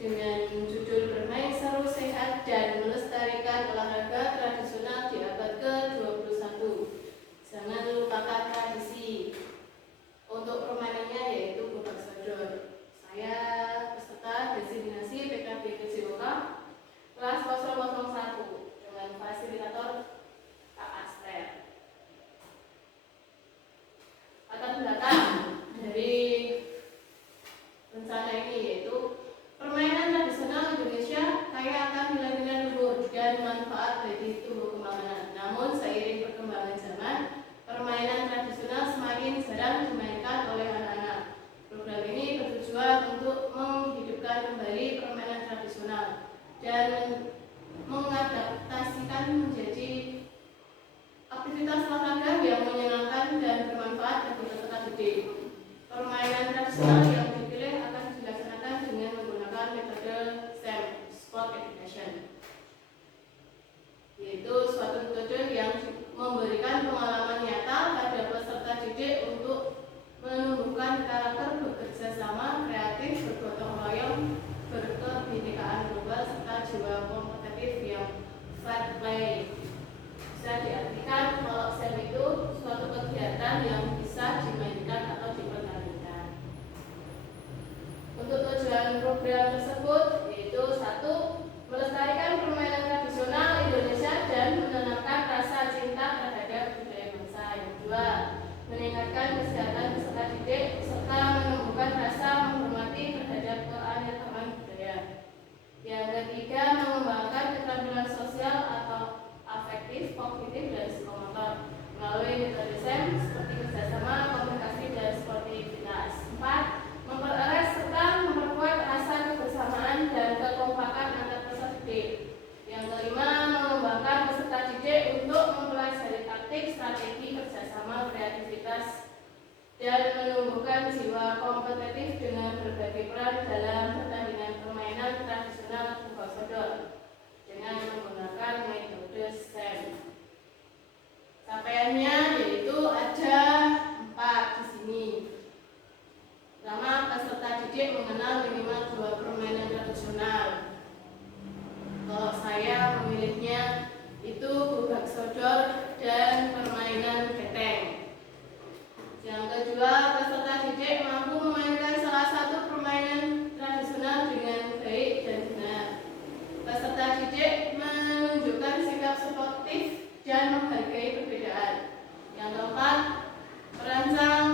dengan judul Bermain Seru Sehat dan Melestarikan Olahraga Tradisional di Abad ke-21. Jangan lupakan tradisi. Untuk permainannya yaitu gobak sodor. Saya peserta designasi PKB KJOK kelas 001 dengan fasilitator Kak Aster. Latar belakang dari rencana ini yaitu permainan tradisional Indonesia kaya akan nilai-nilai luhur dan manfaat bagi tumbuh kembang anak. Namun seiring perkembangan zaman, permainan tradisional semakin jarang dimainkan oleh anak-anak. Program ini bertujuan untuk menghidupkan kembali permainan tradisional dan mengadaptasikan menjadi aktivitas olahraga yang menyenangkan dan bermanfaat bagi peserta didik. Permainan tradisional yang dipilih akan dilaksanakan dengan menggunakan metode STEM, Sport Education, yaitu suatu metode yang memberikan pengalaman nyata pada peserta didik untuk menumbuhkan karakter bekerja sama, kreatif, bergotong royong, berkebinekaan global, serta jiwa kompetitif yang fair play. Bisa diartikan kalau STEM itu suatu kegiatan yang bisa dimainkan atau dipertandingkan. Untuk tujuan program tersebut yaitu 1. Melestarikan permainan tradisional Indonesia dan menanamkan rasa cinta terhadap budaya bangsa. Yang 2. Meningkatkan kesehatan peserta didik serta menumbuhkan rasa menghormati terhadap keanekaragaman budaya. Yang 3. Mengembangkan keterampilan sosial atau afektif, kognitif, dan psikomotor melalui metode STEM seperti kerjasama, komunikasi, dan sportivitas. 4. Mempererat serta memperkuat rasa kebersamaan dan kekompakan antar peserta didik. Yang 5. Mengembangkan peserta didik untuk mempelajari taktik, strategi, kerjasama, kreativitas, dan menumbuhkan jiwa kompetitif dengan berbagai peran dalam pertandingan permainan tradisional gobak sodor dengan menggunakan metode STEM. Capaiannya yaitu ada 4 di sini. Pertama, peserta didik mengenal minimal 2 permainan tradisional. Kalau saya memilihnya itu gobak sodor dan permainan beteng. Yang kedua, peserta didik mampu memainkan salah satu permainan tradisional dengan baik dan benar. Peserta didik menunjukkan sikap sportif dan menghargai perbedaan. Yang keempat, merancang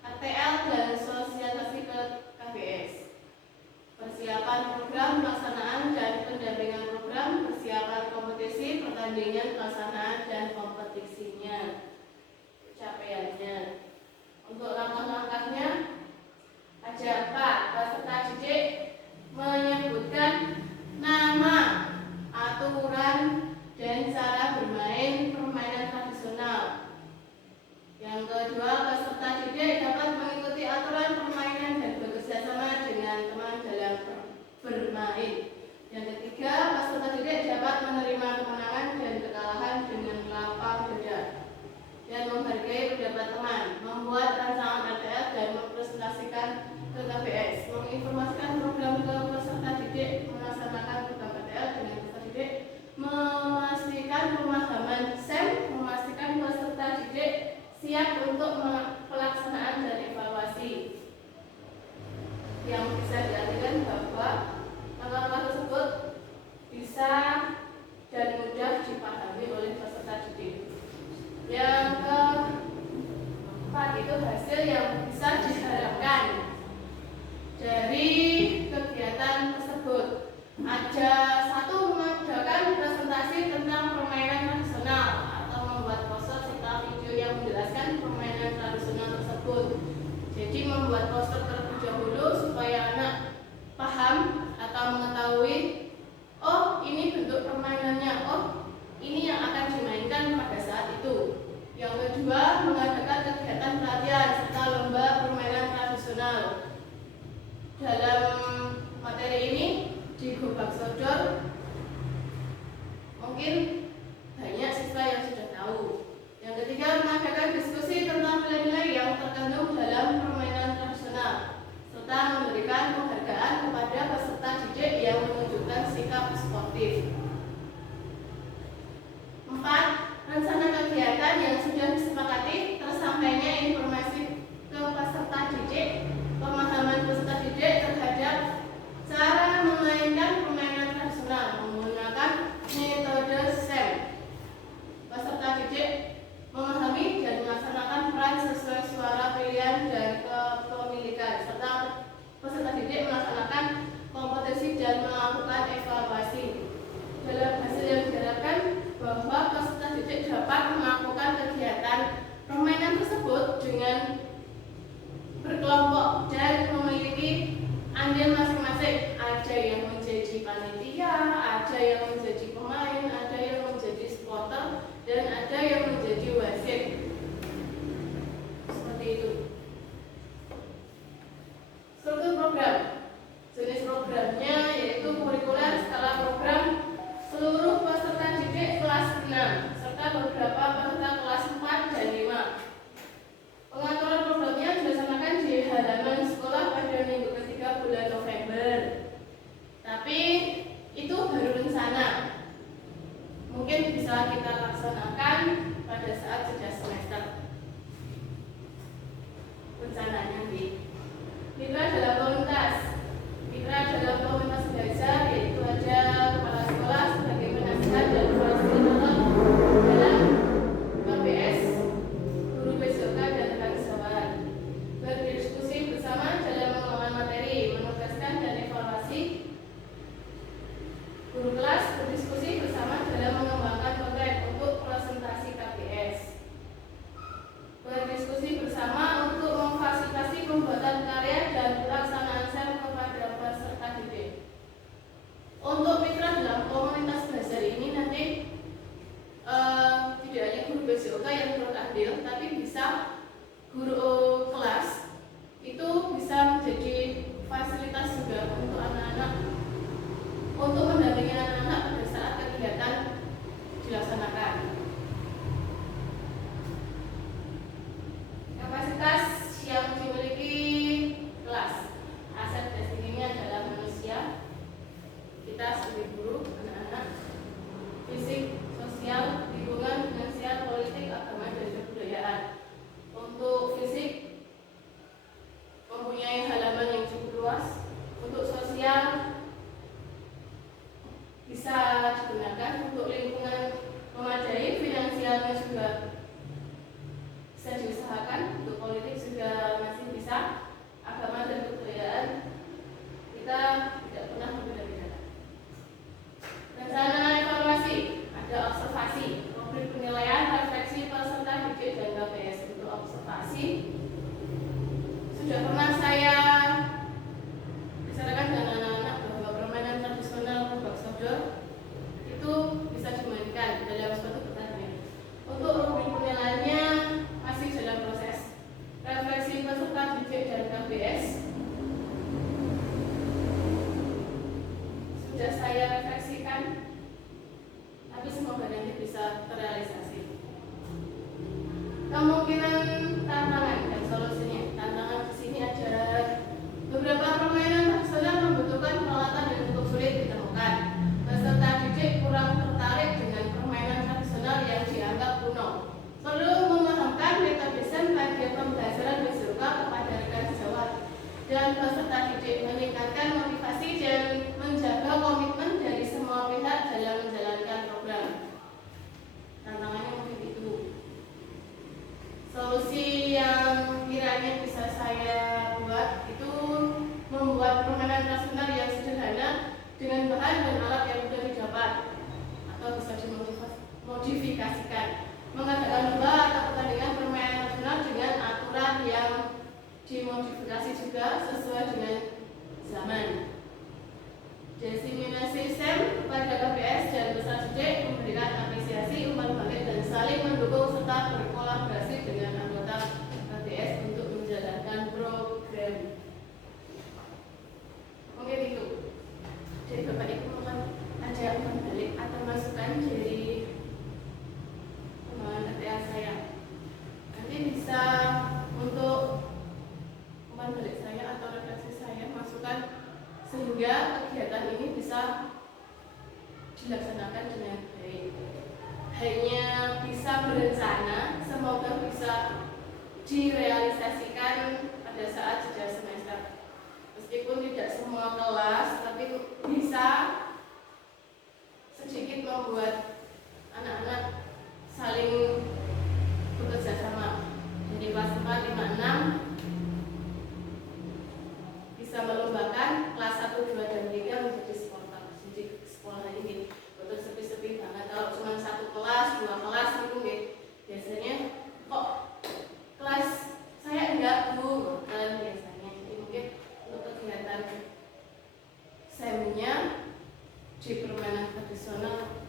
ATL dan sosialisasi ke KBS. Persiapan program pelaksanaan dan pendampingan program, persiapan kompetisi, pertandingan pelaksanaan dan kompetisinya. Capaiannya. Untuk langkah-langkahnya ada 4. Peserta didik menyebutkan nama, aturan, dan cara bermain permainan tradisional. Yang kedua, peserta didik dapat mengikuti aturan permainan dan bekerja sama dengan teman dalam bermain. Yang ketiga, peserta didik dapat menerima kemenangan dan kekalahan dengan lapang dada dan menghargai pendapat teman, membuat rancangan ATL dan mempresentasikan ke KBS, menginformasikan program ke peserta didik, melaksanakan program ATL dengan peserta didik, memastikan pemahaman STEM, memastikan peserta didik siap untuk pelaksanaan dan evaluasi. Yang bisa diartikan bahwa langkah-langkah tersebut bisa dan mudah dipahami oleh peserta didik. Yang keempat itu hasil yang bisa diharapkan dari kegiatan tersebut. Ada 1. Mengadakan presentasi tentang permainan tradisional atau membuat poster serta video yang menjelaskan permainan tradisional tersebut. Jadi membuat poster terlebih dahulu supaya anak paham atau mengetahui, oh ini bentuk permainannya, oh ini yang akan dimainkan pada saat itu. Yang kedua, mengadakan kegiatan pelatihan serta lomba permainan tradisional. Dalam materi ini di gobak sodor mungkin banyak siswa yang sudah tahu. Yang ketiga, mengadakan diskusi tentang nilai-nilai yang terkandung dalam permainan tradisional serta memberikan penghargaan permainan tersebut dengan berkelompok dan memiliki andil masing-masing. Ada yang menjadi panitia, ada yang menjadi pemain, ada yang menjadi supporter, dan ada yang menjadi wasit. Seperti itu. Struktur program. Jenis programnya yaitu kurikuler skala program seluruh peserta didik kelas 6 serta beberapa peserta kelas 4 dan 5. Pengaturan programnya dilaksanakan di halaman sekolah pada minggu ketiga bulan November. Tapi itu baru rencana. Mungkin bisa kita laksanakan pada saat jeda semester. Rencananya nanti. Mitra dalam komunitas. Mitra dalam komunitas belajar yaitu ada kepala sekolah sebagai penasihat dan fasilitator dalam KPS, guru PJK dan rekan sejawat. Berdiskusi bersama dalam mengelola materi, menugaskan dan evaluasi. Guru kelas berdiskusi bersama dalam mengembangkan konten untuk presentasi KPS. Berdiskusi bersama untuk memfasilitasi pembuatan karya dan pelaksanaan SEM kepada peserta didik. Untuk mitra dalam komunitas belajar ini nanti tidak hanya guru PJK yang turut andil, tapi bisa guru kelas itu bisa menjadi fasilitas juga untuk anak-anak, untuk mendampingi anak-anak pada saat kegiatan dilaksanakan. Kapasitas yang dimiliki kelas. Aset basic ini adalah manusia, kita sebagai guru, anak-anak, fisik, sosial, lingkungan, finansial, politik, agama, dan kebudayaan. Untuk fisik mempunyai halaman yang cukup luas. Untuk sosial bisa digunakan. Untuk lingkungan memadai, finansialnya juga bisa diusahakan. Untuk politik juga masih bisa. Agama dan kebudayaan kita tidak pernah berbeda-beda. Rencana evaluasi, ada observasi, memberi penilaian, refleksi peserta didik dan KPS. Untuk observasi sudah pernah saya bicarakan dengan anak-anak bahwa permainan tradisional Rubak Sodor itu bisa dimainkan dalam suatu pertandingan. Untuk memberi penilaiannya masih dalam proses. Refleksi peserta didik dan KPS sudah saya refleksikan, tapi semoga nanti bisa terrealisasi. Kemungkinan tantangan dan solusinya. Tantangan di sini ada beberapa permainan tradisional membutuhkan peralatan yang cukup sulit ditemukan. Peserta didik kurang tertarik dengan permainan tradisional yang dianggap kuno. Perlu memahamkan metode SEM pada pembelajaran BSK kepada rekan sejawat dan peserta didik, meningkatkan motivasi dan menjaga komitmen dari semua pihak dalam menjalankan program. Tantangannya mungkin itu. Solusi yang kiranya bisa saya buat itu membuat permainan tradisional yang sederhana dengan bahan dan alat yang mudah didapat atau bisa dimodifikasikan. Mengadakan lomba atau pertandingan permainan nasional dengan aturan yang dimodifikasi juga sesuai dengan zaman. Diseminasi SEM kepada KPS dan peserta didik, memberikan apresiasi, umpan balik dan saling mendukung serta berkolaborasi dengan anggota KPS untuk menjalankan program. Mungkin itu. Jadi Bapak Ibu akan ada umpan balik atau masukan dari keterangan saya. Nanti bisa untuk umpan balik saya atau refleksi saya, masukan sehingga kegiatan ini bisa dilaksanakan dengan baik. Hanya bisa berencana, semoga bisa direalisasikan pada saat jeda semester. Meskipun tidak semua kelas, tapi bisa sedikit membuat anak-anak saling bekerja sama. Jadi kelas 4, 5, 6 bisa melombakan, kelas 1, 2, dan 3 menjadi supporter. Jadi sekolah ini betul sepi-sepi banget. Kalau cuma satu kelas, 2 kelas itu biasanya kok di permainan tradisional